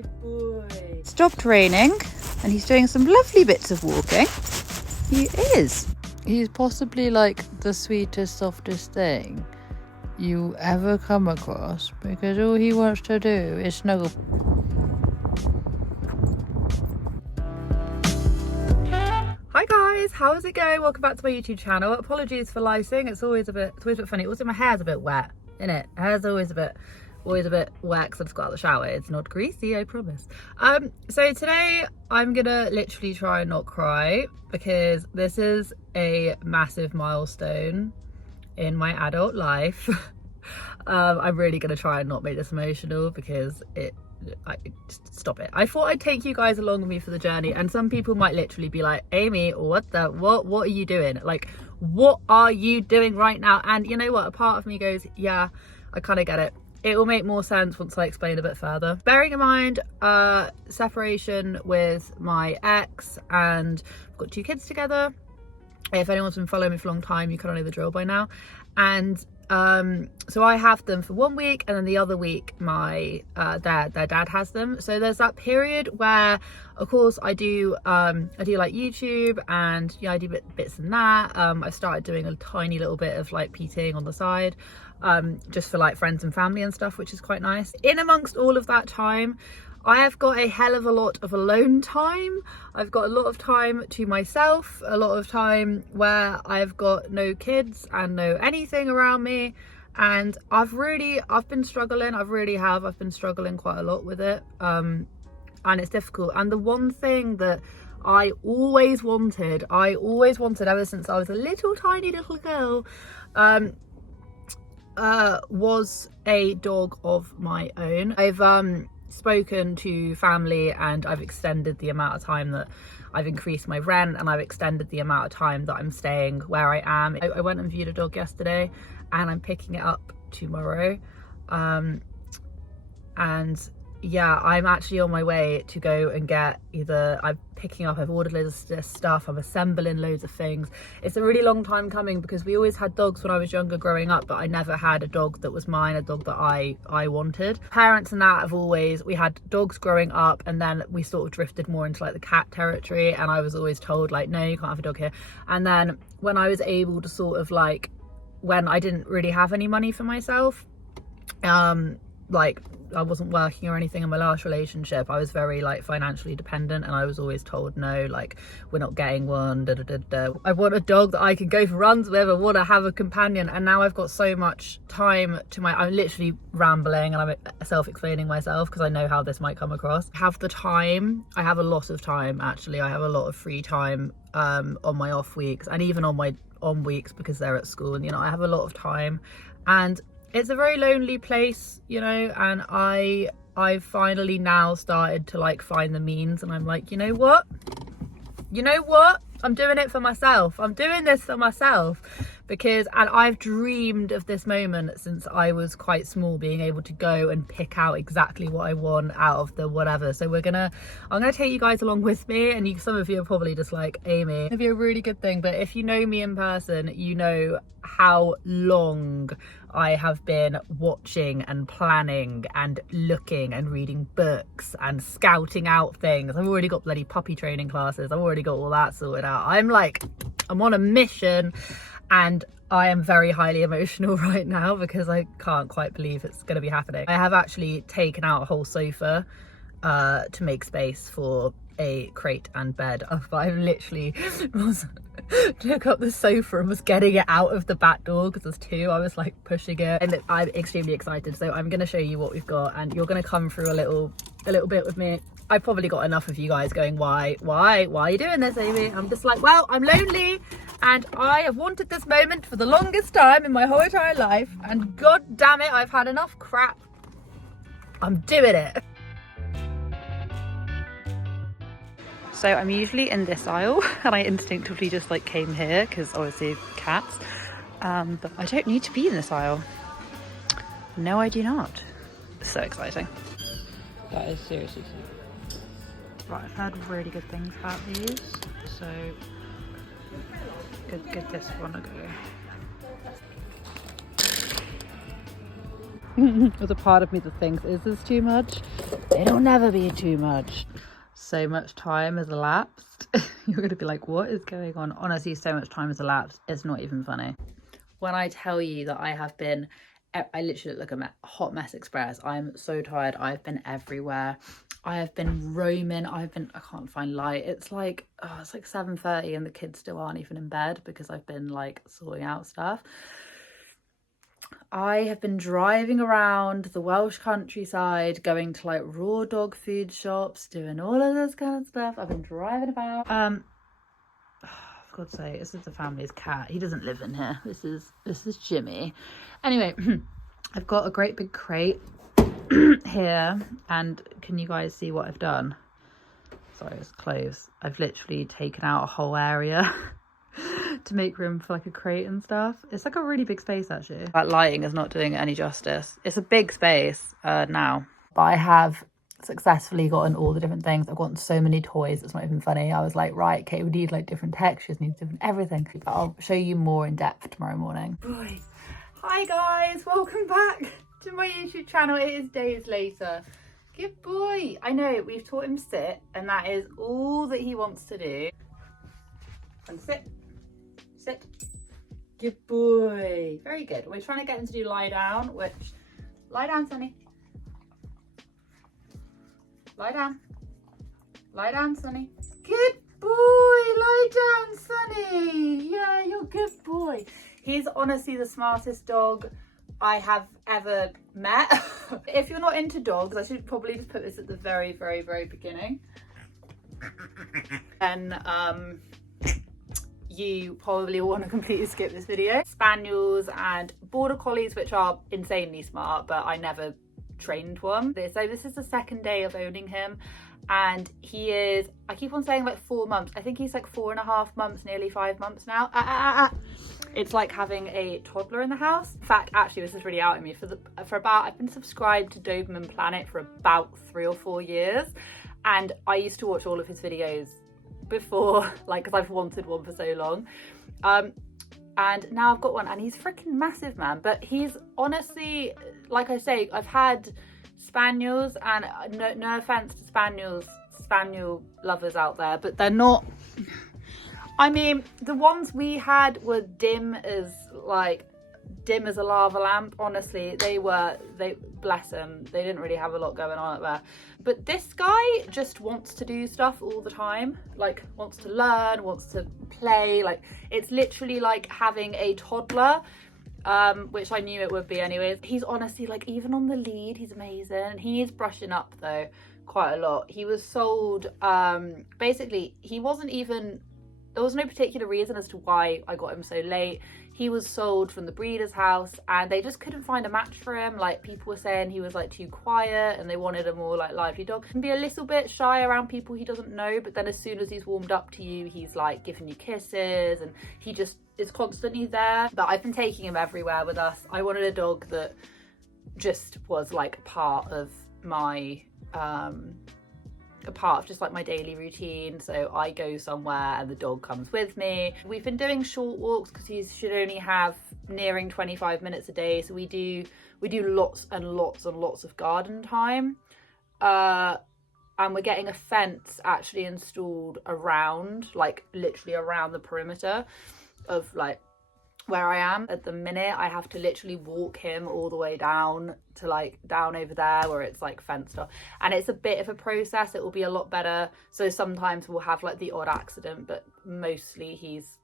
Good boy. Stopped raining and he's doing some lovely bits of walking. He is. He's possibly like the sweetest, softest thing you ever come across, because all he wants to do is snuggle. Hi guys, how's it going? Welcome back to my YouTube channel. Apologies for liceing. It's always a bit funny. Also, my hair's a bit wet, isn't it? Hair's always a bit wet because I just got out of the shower. It's not greasy, I promise. So today I'm gonna literally try and not cry because this is a massive milestone in my adult life. I'm really gonna try and not make this emotional because stop it. I thought I'd take you guys along with me for the journey, and some people might literally be like, Amy, what are you doing? Like, what are you doing right now? And you know what, a part of me goes, yeah, I kind of get it. It will make more sense once I explain a bit further. Bearing in mind separation with my ex, and I've got 2 kids together. If anyone's been following me for a long time, you kind of know the drill by now. And so I have them for 1 week, and then the other week my their dad has them. So there's that period where, of course, I do like YouTube, and yeah, I do bits in that. I started doing a tiny little bit of like PTing on the side, just for like friends and family and stuff, which is quite nice. In amongst all of that time, I have got a hell of a lot of alone time. I've got a lot of time to myself, a lot of time where I've got no kids and no anything around me. And I've been struggling. I've been struggling quite a lot with it. And it's difficult. And the one thing that I always wanted ever since I was a little tiny little girl, was a dog of my own. I've spoken to family, and I've extended the amount of time that I've increased my rent, and I've extended the amount of time that I'm staying where I am. I went and viewed a dog yesterday, and I'm picking it up tomorrow. And yeah, I'm actually on my way to go and get I've ordered loads of stuff, I'm assembling loads of things. It's a really long time coming because we always had dogs when I was younger growing up, but I never had a dog that was mine, a dog that I wanted. Parents and that we had dogs growing up, and then we sort of drifted more into like the cat territory, and I was always told like, no, you can't have a dog here. And then when I was able to sort of like, when I didn't really have any money for myself, like I wasn't working or anything in my last relationship, I was very like financially dependent, and I was always told, no, like, we're not getting one, da, da, da, da. I want a dog that I can go for runs with, I want to have a companion. And now I've got so much time I'm literally rambling, and I'm self-explaining myself because I know how this might come across. I have a lot of time, actually. I have a lot of free time on my off weeks, and even on my on weeks because they're at school, and you know, I have a lot of time, and it's a very lonely place, you know. And I've finally now started to like find the means, and I'm like, you know what, I'm doing it for myself. I'm doing this for myself and I've dreamed of this moment since I was quite small, being able to go and pick out exactly what I want out of the whatever. So I'm gonna take you guys along with me, and some of you are probably just like, Amy, it'd be a really good thing. But if you know me in person, you know how long I have been watching and planning and looking and reading books and scouting out things. I've already got bloody puppy training classes. I've already got all that sorted out. I'm on a mission, and I am very highly emotional right now because I can't quite believe it's going to be happening. I have actually taken out a whole sofa to make space for a crate and bed. I literally took up the sofa and was getting it out of the back door because there's 2. I was like pushing it, and I'm extremely excited. So I'm going to show you what we've got, and you're going to come through a little bit with me. I've probably got enough of you guys going, why are you doing this, Amy? I'm just like, well, I'm lonely, and I have wanted this moment for the longest time in my whole entire life, and god damn it, I've had enough crap. I'm doing it. So I'm usually in this aisle, and I instinctively just like came here because obviously cats, but I don't need to be in this aisle. No, I do not. So exciting. That is seriously so. Right, I've heard really good things about these, so give this one a go. There's a part of me that thinks, is this too much? It'll never be too much. So much time has elapsed. You're going to be like, what is going on? Honestly, so much time has elapsed. It's not even funny. When I tell you that I literally look like a hot mess express. I'm so tired. I've been everywhere. I have been roaming. I can't find light. It's like 7:30 and the kids still aren't even in bed because I've been like sorting out stuff. I have been driving around the Welsh countryside, going to like raw dog food shops, doing all of this kind of stuff. I've been driving about. For God's sake, this is the family's cat. He doesn't live in here. This is Jimmy. Anyway, I've got a great big crate here, and can you guys see what I've done? Sorry, it's close. I've literally taken out a whole area to make room for like a crate and stuff. It's like a really big space actually. That lighting is not doing it any justice. It's a big space now. But I have successfully gotten all the different things. I've gotten so many toys, it's not even funny. I was like, right, okay, we need like different textures, need different everything. But I'll show you more in depth tomorrow morning. Boy. Hi guys, welcome back to my YouTube channel. It is days later. Good boy. I know, we've taught him sit, and that is all that he wants to do. And sit. Sit. Good boy. Very good. We're trying to get him to do lie down, which... Lie down, Sonny. Lie down. Lie down, Sonny. Good boy. Lie down, Sonny. Yeah, you're a good boy. He's honestly the smartest dog I have ever met. If you're not into dogs, I should probably just put this at the very, very, very beginning. And you probably want to completely skip this video. Spaniels and border collies, which are insanely smart, but I never trained one. So this is the second day of owning him, and he is, I keep on saying like 4 months. I think he's like 4.5 months, nearly 5 months now. It's like having a toddler in the house. In fact, actually, this is really out of me. I've been subscribed to Doberman Planet for about 3 or 4 years, and I used to watch all of his videos before, like, because I've wanted one for so long. And now I've got one, and he's freaking massive, man. But he's honestly, like I say, I've had spaniels, and no offense to spaniel lovers out there, but they're not. I mean, the ones we had were dim as a lava lamp. Honestly, they bless them, they didn't really have a lot going on up there. But this guy just wants to do stuff all the time, like wants to learn, wants to play. Like, it's literally like having a toddler, which I knew it would be anyways. He's honestly, like, even on the lead, he's amazing. He is brushing up though quite a lot. He was sold, basically he wasn't even, there was no particular reason as to why I got him so late. He was sold from the breeder's house, and they just couldn't find a match for him. Like, people were saying he was like too quiet, and they wanted a more like lively dog. He can be a little bit shy around people he doesn't know, but then as soon as he's warmed up to you, he's like giving you kisses, and he just is constantly there. But I've been taking him everywhere with us. I wanted a dog that just was like part of my a part of just like my daily routine. So I go somewhere and the dog comes with me. We've been doing short walks because he should only have nearing 25 minutes a day, so we do lots and lots and lots of garden time, and we're getting a fence actually installed around, like literally around the perimeter of like where I am. At the minute, I have to literally walk him all the way down to like down over there where it's like fenced off, and it's a bit of a process. It will be a lot better. So sometimes we'll have like the odd accident, but mostly he's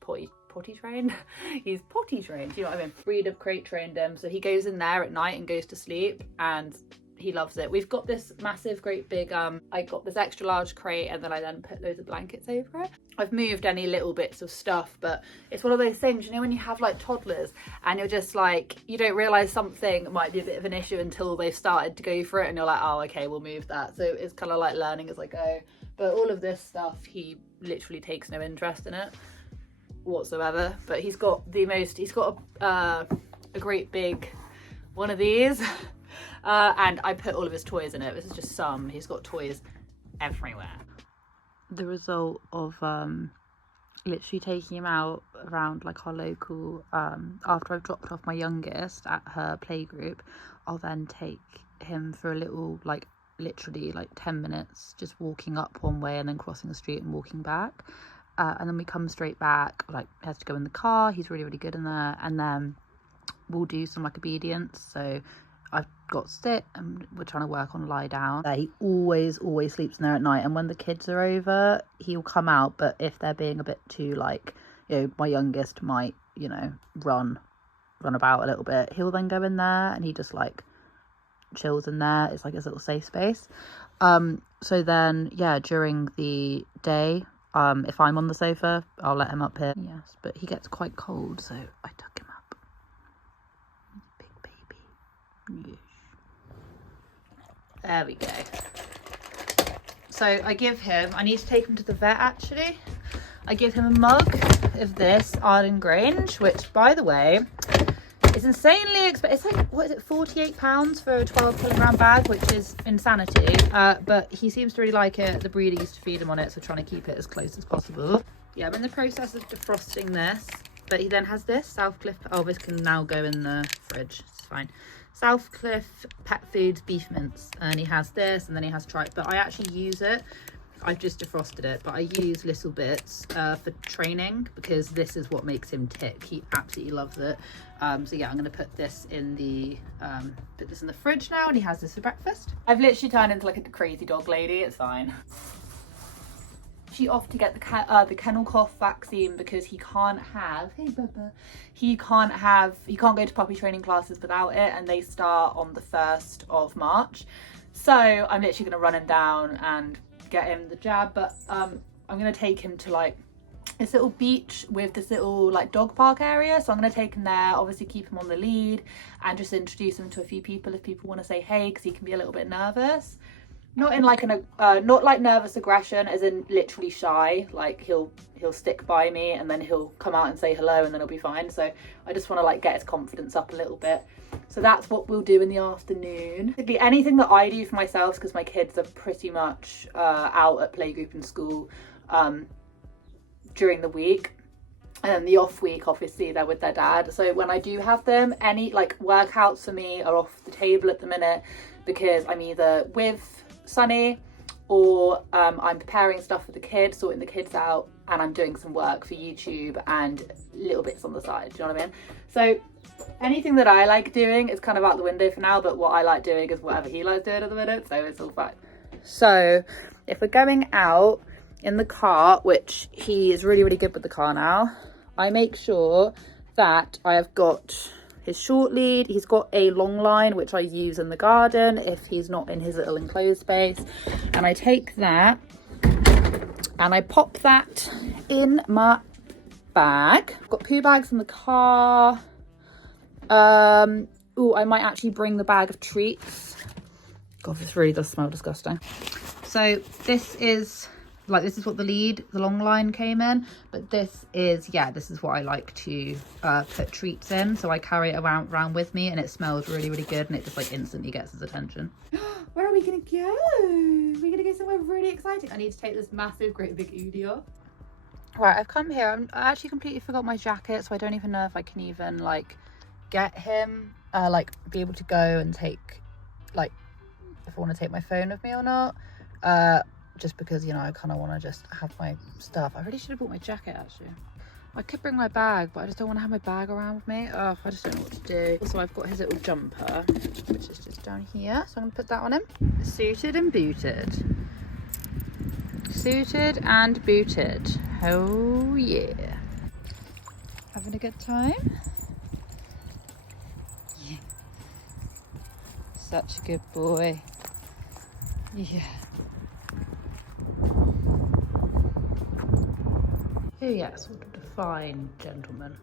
potty trained. He's potty trained, you know what I mean? Breeder crate trained him, so he goes in there at night and goes to sleep, and he loves it. We've got this massive, great big, I got this extra large crate, and then I put loads of blankets over it. I've moved any little bits of stuff, but it's one of those things, you know, when you have like toddlers and you're just like, you don't realise something might be a bit of an issue until they've started to go for it, and you're like, oh, okay, we'll move that. So it's kind of like learning as I go. But all of this stuff, he literally takes no interest in it whatsoever. But he's got a great big one of these. And I put all of his toys in it. This is just some. He's got toys everywhere. The result of literally taking him out around like our local, after I've dropped off my youngest at her playgroup, I'll then take him for a little, like literally like 10 minutes, just walking up one way and then crossing the street and walking back. And then we come straight back, like he has to go in the car, he's really, really good in there, and then we'll do some like obedience. So I've got sit and we're trying to work on lie down. He always sleeps in there at night, and when the kids are over he'll come out, but if they're being a bit too like, you know, my youngest might, you know, run about a little bit, he'll then go in there and he just like chills in there. It's like his little safe space. So then yeah, during the day, if I'm on the sofa, I'll let him up here. Yes, but he gets quite cold, so I tuck him up. Big baby. Yes. There we go. So I give him, I need to take him to the vet actually. I give him a mug of this Arden Grange, which by the way is insanely expensive. It's like, what is it, £48 for a 12 kilogram bag, which is insanity. But he seems to really like it. The breeder used to feed him on it, so trying to keep it as close as possible. Yeah, I'm in the process of defrosting this, but he then has this Southcliffe. Oh, this can now go in the fridge. It's fine. Southcliffe Pet Foods beef mince, and he has this, and then he has tripe. But I actually use it. I've just defrosted it, but I use little bits for training, because this is what makes him tick. He absolutely loves it. So yeah, I'm gonna put this in the fridge now, and he has this for breakfast. I've literally turned into like a crazy dog lady. It's fine. She off to get the kennel cough vaccine because he can't have, hey Bubba, he can't go to puppy training classes without it, and they start on the 1st of March. So I'm literally gonna run him down and get him the jab. But I'm gonna take him to like this little beach with this little like dog park area, so I'm gonna take him there, obviously keep him on the lead and just introduce him to a few people if people want to say hey, because he can be a little bit nervous. Not in like not like nervous aggression, as in literally shy. Like he'll stick by me and then he'll come out and say hello and then he'll be fine. So I just want to like get his confidence up a little bit. So that's what we'll do in the afternoon. It'd be anything that I do for myself, because my kids are pretty much out at playgroup and school during the week. And the off week, obviously, they're with their dad. So when I do have them, any like workouts for me are off the table at the minute, because I'm either with Sunny or I'm preparing stuff for the kids, sorting the kids out, and I'm doing some work for YouTube and little bits on the side. Do you know what I mean? So anything that I like doing is kind of out the window for now, but what I like doing is whatever he likes doing at the minute, so it's all fine. So if we're going out in the car, which he is really, really good with the car now, I make sure that I have got his short lead. He's got a long line, which I use in the garden if he's not in his little enclosed space. And I take that and I pop that in my bag. I've got poo bags in the car. Oh, I might actually bring the bag of treats. God, this really does smell disgusting. So this is what the long line came in, but this is what I like to put treats in. So I carry it around with me, and it smells really, really good, and it just like instantly gets his attention. Where are we gonna go? We're gonna go somewhere really exciting. I need to take this massive, great big Udi off. Right, I've come here. I actually completely forgot my jacket, so I don't even know if I can even like get him, like be able to go and take, like, if I want to take my phone with me or not. Just because, you know, I kind of want to just have my stuff. I really should have brought my jacket actually. I could bring my bag, but I just don't want to have my bag around with me. Oh, I just don't know what to do. Also, I've got his little jumper, which is just down here, so I'm gonna put that on him. Suited and booted. Suited and booted. Oh yeah. Having a good time? Yeah. Such a good boy. Yeah. Oh yes, what a fine gentleman.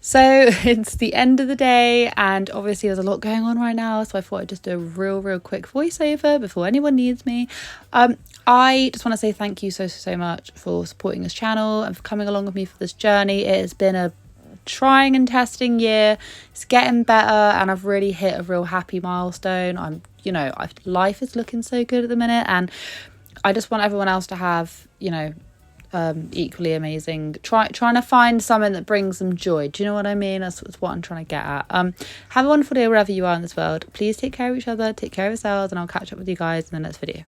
So it's the end of the day, and obviously there's a lot going on right now, so I thought I'd just do a real quick voiceover before anyone needs me. I just want to say thank you so much for supporting this channel and for coming along with me for this journey. It has been a trying and testing year. It's getting better, and I've really hit a real happy milestone. I'm, you know, life is looking so good at the minute, and I just want everyone else to have, you know, equally amazing. Trying to find something that brings them joy. Do you know what I mean? That's what I'm trying to get at. Have a wonderful day wherever you are in this world. Please take care of each other, take care of yourselves, and I'll catch up with you guys in the next video.